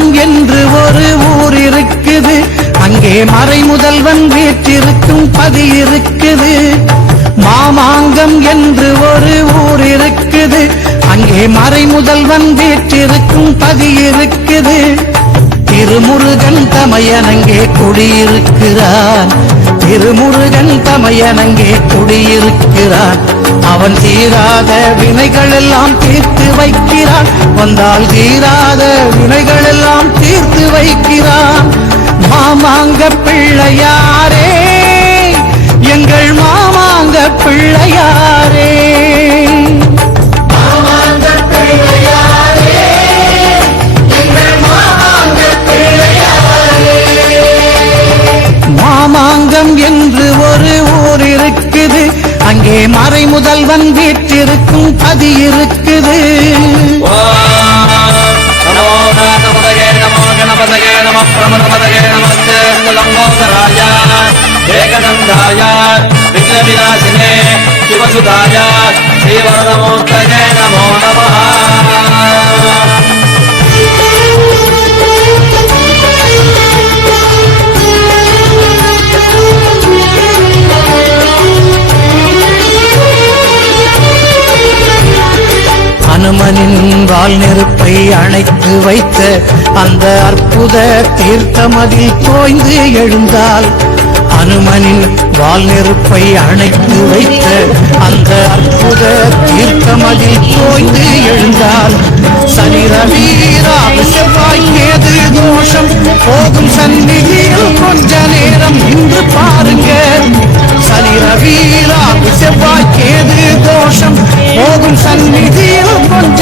மாமாங்கம் என்று ஒரு ஊர் இருக்குது, அங்கே மறைமுதல்வன் வீற்றிருக்கும் பதி இருக்குது. மாமாங்கம் என்று ஒரு ஊர் இருக்குது, அங்கே மறைமுதல்வன் வீற்றிருக்கும் பதி இருக்குது. திருமுருகன் தமையனங்கே குடியிருக்கிறான், திருமுருகன் தமையனங்கே குடியிருக்கிறான். அவன் தீராத வினைகள் எல்லாம் தீர்த்து வைக்கிறான், வந்தால் தீராத வினைகள் எல்லாம் தீர்த்து வைக்கிறான். மாமாங்க பிள்ளையாரே, எங்கள் மாமாங்க பிள்ளையாரே. மாமாங்கம் என்று ஒரு ஊர் இருக்குது, அங்கே மறைமுதல்வன் வீற்றிருக்கும் பதி இருக்குது. ஏகதந்தாய விக்னவிநாசினே சிவசுதாய ஸ்ரீவரதமூர்த்தயே நமோ நமः. அனுமனின் வால் நெருப்பை அணைத்து வைத்த அந்த அற்புத தீர்த்தமதில் தோய்ந்து எழுந்தால், அனுமனின் வால் நெருப்பை அணைத்து வைத்த அந்த அற்புத தீர்த்தமதில் தோய்ந்து எழுந்தால், சனி ரவி ராகு செவ்வாய் கேது தோஷம் போகும் சந்நிதியில் கொஞ்ச நேரம் நின்று பாருங்க. சனி ரவி ராகு செவ்வாய் கேது தோஷம் போகும் சந்நிதியில் கொஞ்ச